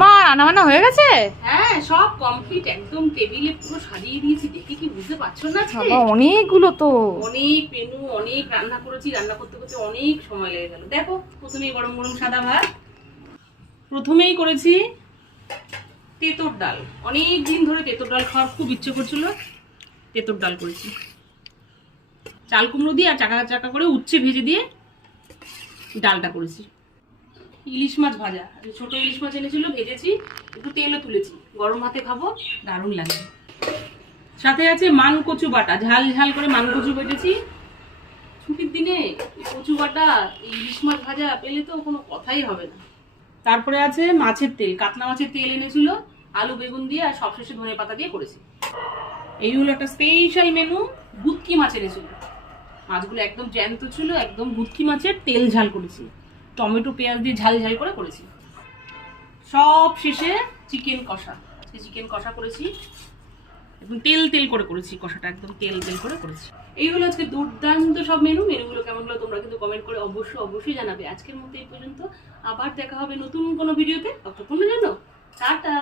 মা রান্না বান্না হয়ে গেছে? হ্যাঁ সব কমপ্লিট একদম টেবিলে পুরো সাজিয়ে দিয়েছি। দেখে কি বুঝতে পারছ না? বাবা অনেকগুলো তো। অনেক মেনু অনেক রান্না করেছি। রান্না করতে করতে অনেক সময় লেগে গেল। দেখো প্রথমেই গরম গরম সাদা ভাত। প্রথমেই করেছি তেঁতোর ডাল। অনেক দিন ধরে তেঁতোর ডাল খাওয়ার খুব ইচ্ছে করছিল তেঁতোর ডাল করেছি। চাল কুমড়ো দিয়ে আর চাকা চাকা করে উচ্ছে ভেজে দিয়ে ডালটা করেছি। ইলিশ মাছ ভাজা। ছোট ইলিশ মাছ এনেছিল, ভেজেছি, একটু তেলও তুলেছি। গরম ভাতে খাব, দারুণ লাগে। সাথে আছে মান কচু বাটা, ঝাল ঝাল করে মান কচু বেটেছি ছুটির দিনে কচু বাটা ইলিশ মাছ ভাজা পেলে তো কোনো কথাই হবে না। তারপরে আছে মাছের তেল, কাতলা মাছের তেল এনেছিল, আলু, বেগুন দিয়ে, আর সবশেষে ধনে পাতা দিয়ে করেছি। এই হলো একটা স্পেশাল মেনু গুটকি মাছ এনেছিল। মাছগুলো একদম জ্যান্ত ছিল, একদম গুটকি মাছের তেল ঝাল করেছি। টমেটো, পেঁয়াজ দিয়ে ঝাল ঝাল করে করেছি। সব শেষে চিকেন কষা। চিকেন কষা করেছি। একদম তেল তেল করে করেছি কষাটা, একদম তেল তেল করে করেছি। এই হলো আজকে দুর্দান্ত সব মেনু মেনুগুলো কেমন হলো তোমরা কিন্তু কমেন্ট করে অবশ্যই অবশ্যই জানাবে। আজকের মতো এই পর্যন্ত। আবার দেখা হবে নতুন কোনো ভিডিওতে ততক্ষণের জন্য, টাটা।